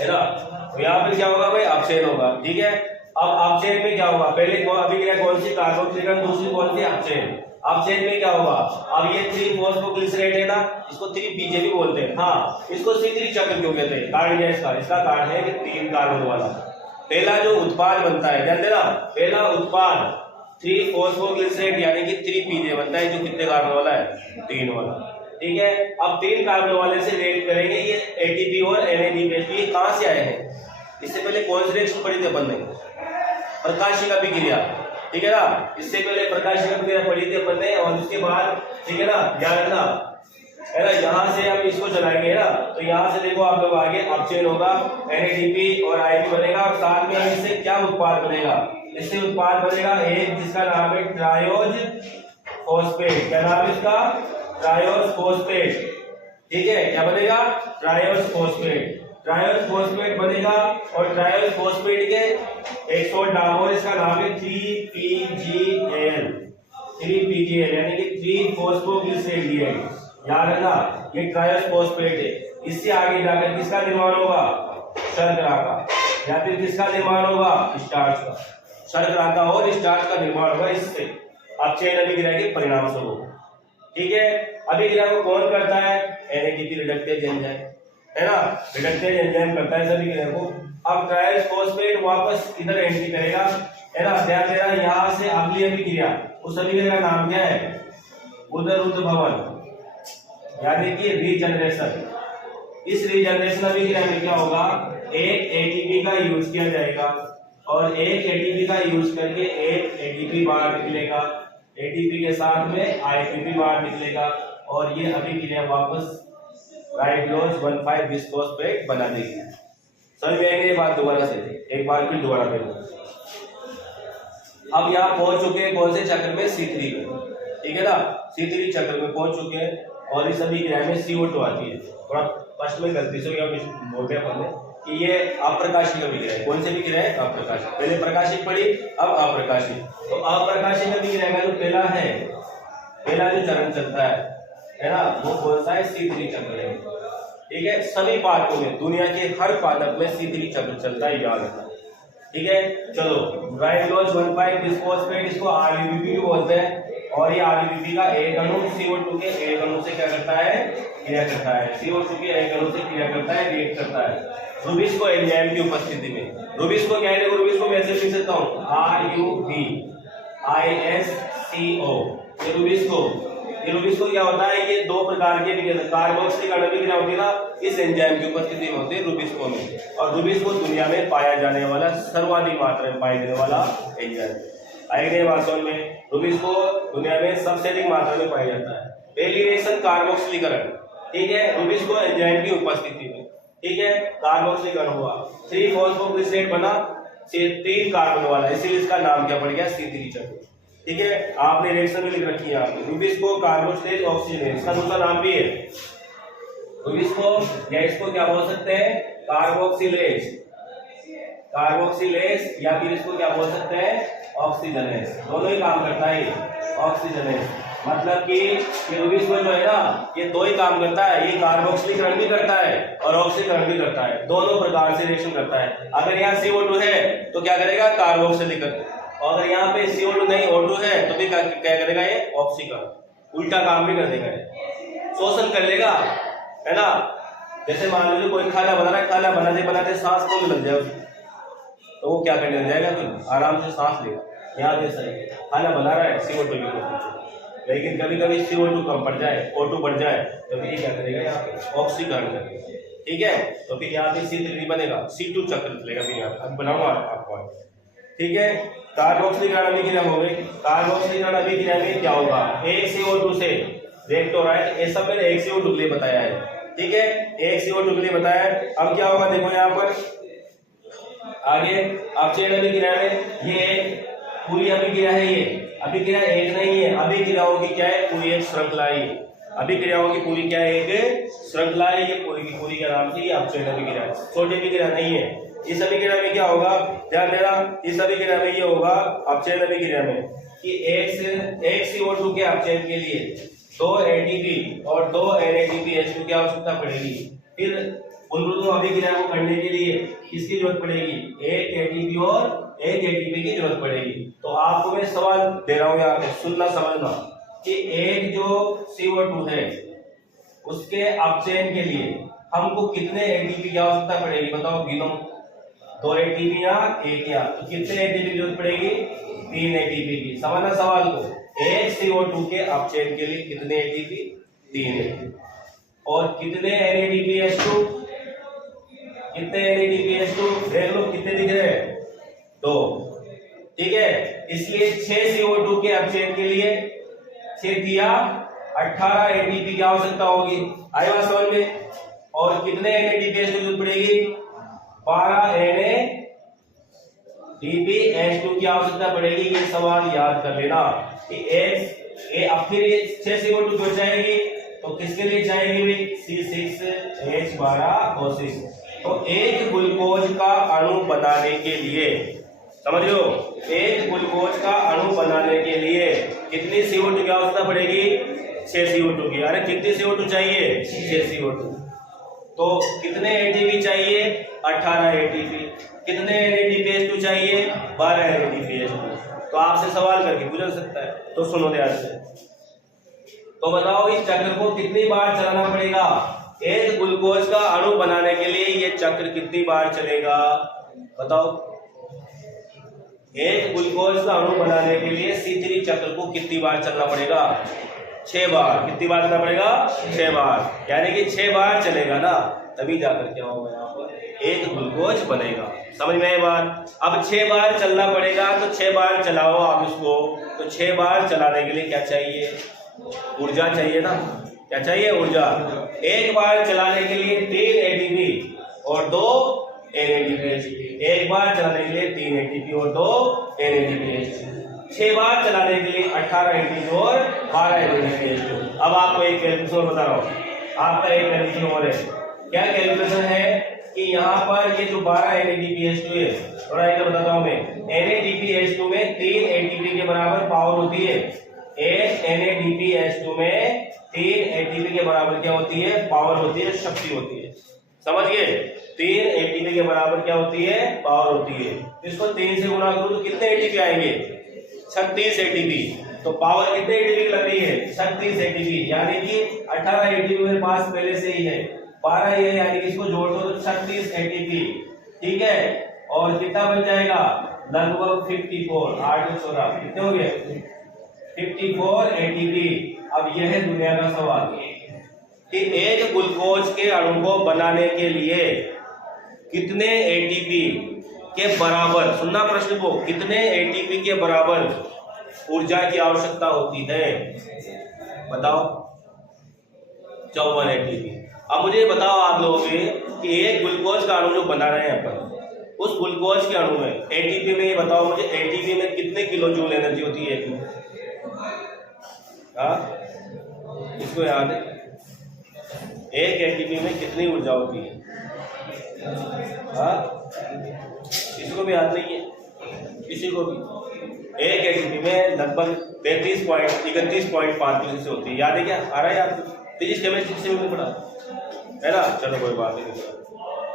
है ना। तो यहाँ पे क्या होगा भाई, अपचयन होगा। ठीक है, अब अपचयन में क्या होगा, पहले अभिक्रिया कौन सी, कार्बोक्सीकरण, दूसरी कौन सी, अपचयन। अपचयन में क्या होगा, अब ये 3-फॉस्फोग्लिसरेट है ना, इसको 3-PJ भी बोलते हैं। हाँ, इसको C3 चक्र क्यों कहते हैं, कारण है इसका कारण है कि 3 कार्बन वाला पहला जो उत्पाद बनता है, ध्यान देना, पहला उत्पाद 3-फॉस्फोग्लिसरेट यानी कि 3-PJ बनता है, जो कितने कार्बन वाला है, 3 वाला। ठीक है, अब 3 कार्बन वाले से रिएक्ट करेंगे ये ATP और NADH। ये कहां से आए हैं, इससे पहले कौन सी रिएक्शन पढ़ी थी अपन ने, प्रकाशिक अभिक्रिया। ठीक है ना, इससे पहले प्रकाशिक अभिक्रिया पढ़ी थी अपन ने, और उसके बाद ठीक है ना, ध्यान रखना है ना, यहाँ से हम इसको चलाएंगे ना, तो यहाँ से देखो आप लोग आगे अपचयन होगा, NADP और IP बनेगा, और साथ में इससे क्या उत्पाद बनेगा, इससे उत्पाद बनेगा एक जिसका नाम है ट्रायोज फॉस्फेट। क्या नाम है इसका, ट्रायोज फॉस्फेट। ठीक है, क्या बनेगा, ट्रायोज फॉस्फेट। ट्रायोज फॉस्फेट बनेगा, और ट्रायोज फॉस्फेट के एक शॉर्ट नाम और इसका नाम है 3PGL। 3PGL यानी कि 3-फॉस्फोग्लिसरेट। याद रखना, ये ट्रायोज फॉस्फेट है। इससे आगे जाकर किसका निर्माण होगा, शर्करा का, या फिर किसका निर्माण होगा, स्टार्च का। शर्करा का और स्टार्च का निर्माण होगा इससे अपचयन अभिक्रिया के परिणाम स्वरूप। ठीक है, अभिक्रिया को कौन करता है, NADP रिडक्टेज एंजाइम, है ना, रिडक्टेज एंजाइम करता है सभी क्रिया को। अब ट्रायोज फॉस्फेट वापस इधर एंट्री करेगा, है ना, ध्यान देना, यहाँ से अगली अभिक्रिया, उस अभिक्रिया का नाम क्या है, उदर भवन, यानी कि रीजनरेशन। इस रीजनरेशन अभिक्रिया में क्या होगा, एक ATP का यूज किया जाएगा, और एक ATP का यूज करके एक ATP बाहर निकलेगा, ATP के साथ में ITP बाहर निकलेगा, और ये अभिक्रिया वापस राइबोज 1,5-बिस्फॉस्फेट बना देगी। समझ में आएगी ये बात, दोबारा से एक बार फिर दोबारा करेंगे। अब यहाँ पहुंच चुके हैं कौन से चक्र में, C3 में। ठीक है ना, C3 चक्र में पहुंच चुके हैं, और इस अभिक्रिया में CO2 आती है। थोड़ा फर्स्ट में गलती से बोलते हैं अपन कि ये अप्रकाशिक अभिक्रिया है। कौन सी अभिक्रिया है, अप्रकाशिक। पहले प्रकाशिक पढ़ी, अब अप्रकाशिक। तो अप्रकाशिक अभिक्रिया का जो पहला जो चरण चलता है ना, वो कौन सा है, C3 चक्र है। ठीक है, सभी पादपों में, दुनिया के हर पादप में C3 चक्र चलता है, याद रखना। ठीक है, चलो, राइबोज 1,5-बिस्फॉस्फेट, इसको RBP भी बोलते हैं, और ये RBP का एक अणु CO2 के एक अणु से क्या करता है, क्रिया करता है, CO2 के एक अणु से क्रिया करता है, रिएक्ट करता है रुबिस्को एंजाइम की उपस्थिति में। रुबिस्को क्या है, रुबिस्को मैं ऐसे लिख सकता हूँ, RUBISCO। ये रुबिस्को क्या होता है, ये 2 प्रकार के कार्बोक्सिलिक अभिक्रिया होती है ना, इस एंजाइम की उपस्थिति में होती है रुबिस्को में। और रुबिस्को दुनिया में पाया जाने वाला सर्वाधिक मात्रा में पाया जाने वाला एंजाइम। आएंगे वास्तव में, रुबिस्को दुनिया में सबसे अधिक मात्रा में पाया जाता है। पहली रिएक्शन कार्बोक्सिलीकरण, ठीक है, रुबिस्को एंजाइम की उपस्थिति में। ठीक है, कार्बोक्सिलीकरण हुआ, 3-फॉस्फोग्लिसरेट बना, 3 कार्बन वाला, इसीलिए इसका नाम क्या पड़ गया, C3 चक्र। ठीक है, आपने रिएक्शन में लिख रखी है आपने, रुबिस्को कार्बोक्सिलेज ऑक्सीजनेज, इसका दूसरा नाम भी है रुबिस्को, या इसको क्या बोल सकते हैं, कार्बोक्सिलेज, या फिर इसको क्या बोल सकते हैं, ऑक्सीजनेज। दोनों ही काम करता है ऑक्सीजनेज, मतलब कि रुबिस्को जो है ना, ये 2 ही काम करता है, ये कार्बोक्सिलीकरण भी करता है और ऑक्सीकरण भी करता है, दोनों प्रकार से रिएक्शन करता है। अगर यहाँ CO2 है तो क्या करेगा, कार्बोक्सिलीकरण, और अगर यहाँ पे CO2 नहीं, O2 है तो भी क्या करेगा, ये ऑक्सीकरण, उल्टा काम भी कर देगा, शोषण कर लेगा, है ना। जैसे मान लीजिए कोई खाना बना रहा है, खाना बनाते बनाते सांस फूलने लग जाए उसको, तो वो क्या करने लग जाएगा, फिर आराम से सांस लेगा। यहाँ पे सही खाना बना रहा है CO2 की उपस्थिति, लेकिन कभी कभी CO2 कम पड़ जाए, O2 बढ़ जाए, तो फिर ये क्या करेगा, यहाँ पे ऑक्सीकरण करेगा। ठीक है, तो फिर यहाँ पे C3 बनेगा, C2 चक्र चलेगा। फिर यहाँ पे बनाऊंगा आपको, ठीक है। कार्बोक्सिलीकरण अभिक्रिया हो गई, कार्बोक्सिलीकरण अभिक्रिया में क्या होगा, एक CO2 से रिएक्ट हो रहा है, ये सब मैंने एक CO2 के लिए बताया है। ठीक है, एक CO2 के लिए बताया है। अब क्या होगा, देखो यहाँ पर आगे अपचयन अभिक्रिया में, ये पूरी अभिक्रिया है, ये अभिक्रिया एक नहीं है, अभिक्रियाओं की क्या है, पूरी एक श्रृंखला है। अभिक्रियाओं की पूरी क्या है, एक श्रृंखला है, ये पूरी की पूरी का नाम से ये अपचयन अभिक्रिया, छोटी अभिक्रिया नहीं है। इस अभिक्रिया में क्या होगा, ध्यान देना, इस अभिक्रिया में ये होगा अपचयन अभिक्रिया में कि एक CO2 के अपचयन के लिए 2 ATP और 2 NADPH की आवश्यकता पड़ेगी। फिर पुनरुत्पादन अभिक्रिया को करने के लिए किसकी जरूरत पड़ेगी? एक एटीपी और एक एटीपी की जरूरत पड़ेगी। तो आपको मैं सवाल दे रहा हूँ यहाँ पे, सुनना समझना कि एक जो CO2 है उसके अपचयन के लिए हमको कितने एटीपी की आवश्यकता पड़ेगी? बताओ, गिनो। 2 एटीपी या 1 या? तो कितने एटीपी की जरूरत पड़ेगी? 3 एटीपी की। समझना सवाल को, एक CO2 के अपचयन के लिए कितने एटीपी? 3 एटीपी। और कितने NADPH2? कितने NADPH2? देख लो कितने दिख रहे हैं? 2। ठीक है, इसलिए 6 CO2 के अपचयन के लिए 6 दिया 18 एटीपी की आवश्यकता होगी। आई बात समझ में? और कितने NADPH2 की जरूरत पड़ेगी? 12 NADPH2 की आवश्यकता पड़ेगी। ये सवाल याद कर लेना कि अब फिर 6 CO2 क्यों चाहिएगी? तो किसके लिए चाहिएगी भाई? C6H12O6। तो एक ग्लूकोज का अणु बनाने के लिए, समझ लो, एक ग्लूकोज का अणु बनाने के लिए कितनी CO2 की आवश्यकता पड़ेगी? 6 CO2 की। अरे कितनी CO2 चाहिए? 6 CO2। तो कितने एटीपी चाहिए? 18 एटीपी। कितने NADPH2 चाहिए? 12 NADPH2। तो आपसे सवाल करके पूछा सकता है, तो सुनो ध्यान से। तो बताओ इस चक्र को कितनी बार चलाना पड़ेगा? एक ग्लूकोज का अणु बनाने के लिए ये चक्र कितनी बार चलेगा? बताओ, एक ग्लूकोज का अणु बनाने के लिए C3 चक्र को कितनी बार चलना पड़ेगा? 6 बार। कितनी बार चलना पड़ेगा? 6 बार। यानी कि 6 बार चलेगा ना, तभी जाकर क्या होगा यहाँ पर एक ग्लूकोज बनेगा। समझ में आई बात? अब 6 बार चलना पड़ेगा, तो 6 बार चलाओ आप इसको। तो 6 बार चलाने के लिए क्या चाहिए? ऊर्जा चाहिए ना। क्या चाहिए? ऊर्जा। एक बार चलाने के लिए 3 एटीपी और 2 NADPH। एक बार चलाने के लिए 3 एटीपी और 2 NADPH। 6 बार चलाने के लिए 18 एटीपी और 12 NADPH। अब आपको एक कैलकुलेशन बता रहा हूँ, आपका एक कैलकुलेशन और है। क्या कैलकुलेशन है कि यहाँ पर ये जो 12 NADPH2 है, थोड़ा एक बताता हूँ मैं। NADPH2 में 3 एटीपी के बराबर पावर होती है। एक NADPH2 में 3 एटीपी के बराबर क्या होती है? पावर होती है, शक्ति होती है। समझ गए? 3 एटीपी के बराबर क्या होती है? पावर होती है। इसको 3 से गुणा करो तो कितने एटीपी आएंगे? 36 एटीपी। तो पावर कितने एटीपी की लग रही है? 36 एटीपी। यानी कि 18 एटीपी मेरे पास पहले से ही है, 12 ये, यानी कि इसको जोड़ दो तो 36 एटीपी। ठीक है, और कितना बन जाएगा? लगभग 54। 8 और 14 कितने हो गए? 54 एटीपी। अब यह है दुनिया का सवाल कि एक ग्लूकोज के अणु को बनाने के लिए कितने एटीपी के बराबर, सुनना प्रश्न को, कितने एटीपी के बराबर ऊर्जा की आवश्यकता होती है? बताओ। 54 एटीपी। अब मुझे बताओ आप लोगों कि एक ग्लूकोज का अणु जो बना रहे हैं अपन, उस ग्लूकोज के अणु में एटीपी में, ये बताओ मुझे, एटीपी में कितने किलो जूल एनर्जी होती है? इसको याद है? एक एटीपी में कितनी ऊर्जा होती है? किसी को भी याद नहीं है? किसी को भी? एक एटीपी में लगभग 31.5 से होती है। याद है क्या? आ रहा है याद? फिजिक्स केमिस्ट्री किसी में पढ़ा है ना? चलो कोई बात नहीं,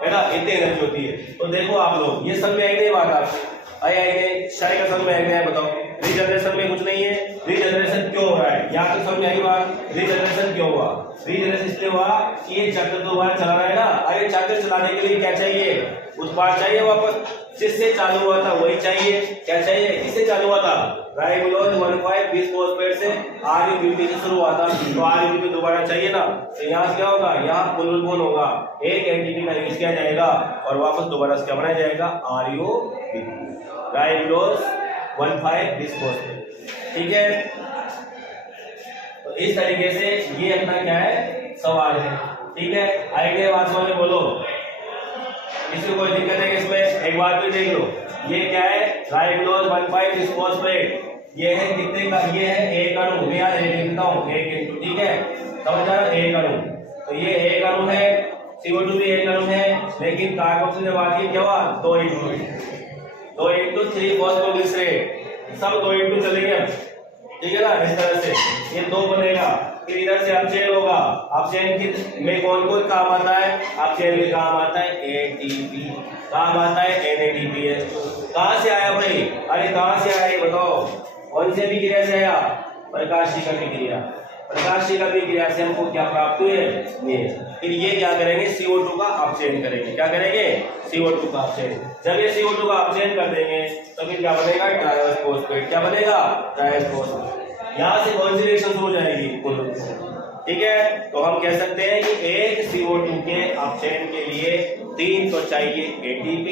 है ना? इतनी एनर्जी होती है। तो देखो आप लोग, ये समझ में आई नहीं बात? आपसे आई नहीं? शायद का समझ में आई नहीं? बताओ, रीजनरेशन में कुछ नहीं है। रीजनरेशन क्यों हो रहा है? यहाँ तो समझ में आई बात? रीजनरेशन क्यों हुआ? रीजनरेशन इसलिए हुआ कि ये चक्र दोबारा चला रहा है ना। अरे चक्र चलाने के लिए क्या चाहिए? उत्पाद चाहिए वापस। जिससे चालू हुआ था वही चाहिए। क्या चाहिए? किससे चालू हुआ था? राइबोलोज 1,5-20 फॉस्फेट से RUBP से शुरू हुआ था, तो RUBP दोबारा चाहिए ना। तो यहाँ से क्या होगा? यहाँ पुनरुत्पादन होगा, एक एटीपी का यूज किया जाएगा और वापस दोबारा से क्या बनाया जाएगा? RUBP, राइबोलोज 1,5-20 phosphate. ठीक है, तो इस तरीके से ये अपना क्या है? सवाल है। ठीक है, आइडिया बात समझ में बोलो, इसमें कोई दिक्कत है? इसमें एक बार फिर देख लो, ये क्या है? राइबोलोज 1,5-20 फॉस्फेट। ये है कितने का? ये है एक अणु। मैं यहाँ लिखता हूँ 1 इंटू। ठीक है, समझ आ रहा? एक अणु। तो ये एक अणु है, CO2 भी एक अणु है, लेकिन कार्बोक्सिल जब आती है क्या हुआ? 2 इंटू 3 फॉस्फोग्लिसरेट। सब 2 इंटू चलेंगे अब। ठीक है ना? इस तरह से ये 2 बनेगा। फिर इधर से अपचयन होगा। अपचयन में कौन कौन काम आता है? अपचयन में काम आता है एटीपी, काम आता है NADPH। कहां से आया भाई? अरे कहां से आया ये बताओ? कौन से अभिक्रिया से आया? प्रकाशीय अभिक्रिया। प्रकाशीय अभिक्रिया से हमको क्या प्राप्त हुए? ये। फिर ये क्या करेंगे? CO2 का अपचयन करेंगे। क्या करेंगे? CO2 का अपचयन। जब ये CO2 का अपचयन कर देंगे तो फिर क्या बनेगा? ट्रायस फॉस्फेट। क्या बनेगा? ट्रायस फॉस्फेट। यहाँ से कौन सी रिएक्शन शुरू हो जाएगी? ठीक है, तो हम कह सकते हैं कि एक CO2 के अपचयन के लिए 3 तो चाहिए ATP,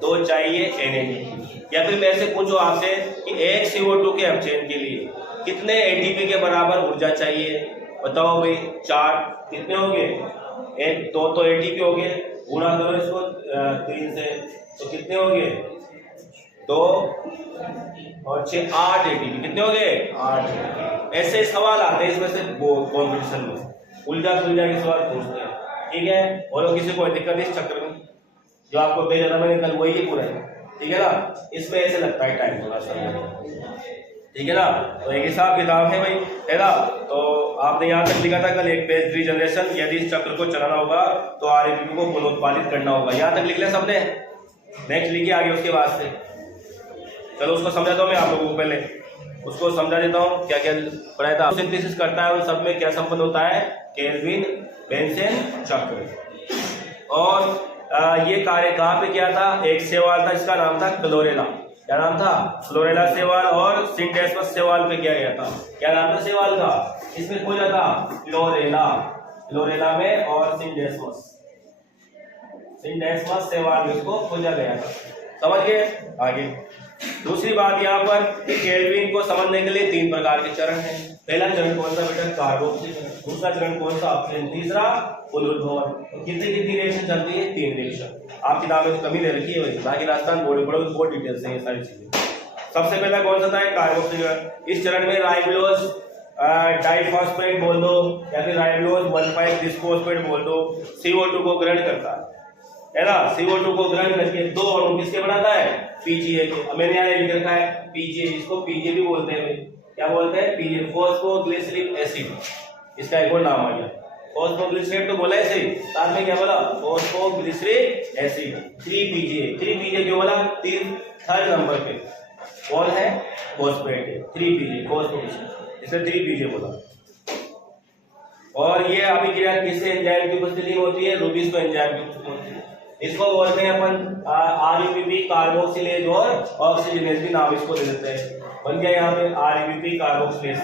2 चाहिए NADP। या फिर मैं से पूछो आपसे कि एक CO2 के अपचयन के लिए कितने ATP के बराबर ऊर्जा चाहिए? बताओ भाई। 4 कितने हो गए? 1 2 तो ATP हो गए, गुणा करो इसको 3 से, तो कितने हो गए? 2 और 6 8 ATP। कितने हो गए? 8। ऐसे सवाल आते हैं इसमें से कॉम्पिटिशन में, उलझा सुलझा के सवाल पूछते हैं। ठीक है, और किसी को दिक्कत इस चक्कर में जो आपको भेजा था मैंने कल, वही है पूरा। ठीक है ना, इसमें ऐसे लगता है टाइम थोड़ा सा। ठीक है ना, तो एक हिसाब किताब है भाई, है ना। तो आपने यहाँ तक लिखा था कल एक पेज रीजनरेशन, यदि इस चक्र को चलाना होगा तो RAP को पुनरुत्पादित करना होगा। यहाँ तक लिख लिया सबने? नेक्स्ट लिखिए आगे उसके बाद से। चलो उसको समझाता हूँ मैं आप लोगों को, पहले उसको समझा देता हूँ क्या क्या पढ़ाया था। सिंथेसिस करता है उन सब में क्या संबंध होता है? केल्विन बेंसेन चक्र। और ये कार्य कहाँ पे किया था? एक शैवाल था, इसका नाम था क्लोरेला। क्या नाम था? क्लोरेला शैवाल। और सिंडेस्मस शैवाल पे किया गया था। क्या नाम था शैवाल का? इसमें खोजा था क्लोरेला, क्लोरेला में। और सिंडेस्मस शैवाल में इसको खोजा गया था। समझ गए? आगे दूसरी बात यहाँ पर कि केल्विन को समझने के लिए 3 प्रकार के चरण हैं। पहला चरण कौन सा बेटा? कार्बोक्सिलेशन। दूसरा चरण कौन सा? अपचयन। तीसरा पुनरुद्भवन। तो कितनी रिएक्शन चलती है? 3 रिएक्शन। आप किताब में तो कमी ले रखी है, बाकी राजस्थान बोर्ड पढ़ो बहुत डिटेल से ये सारी चीजें। सबसे पहला कौन सा था? कार्बोक्सिलेशन। इस चरण में राइबोलोज डाइफॉस्फेट बोल दो या फिर राइबोलोज 1,5-डिस्फॉस्फेट बोल दो, CO2 को ग्रहण करता है ना। CO2 को ग्रहण करके 2 अणु किसके बनाता है? PGA के। मैंने यहाँ लिख रखा है PGA, इसको PGA भी बोलते हैं। क्या बोलते हैं? PGA, phosphoglyceric acid. इसका एक और नाम आ गया फॉस्फोग्लिसरेट, तो बोला ऐसे ही, साथ में क्या बोला? Phosphoglyceric acid. 3PGA क्यों बोला? 3rd नंबर पे कौन है? फॉस्फेट है। 3PGA फॉस्फोग्लिसरेट, इसलिए 3PGA बोला। और ये अभिक्रिया किस एंजाइम की उपस्थिति में होती है? रूबिस्को एंजाइम की उपस्थिति में होती है। इसको बोलते हैं अपन RAPP कार्बोक्सिलेज और ऑक्सीजनेज भी नाम इसको दे देते हैं। बन गया यहाँ पे RAPP कार्बोक्सिलेज।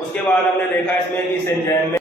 उसके बाद हमने देखा इसमें कि इस एंजाइम में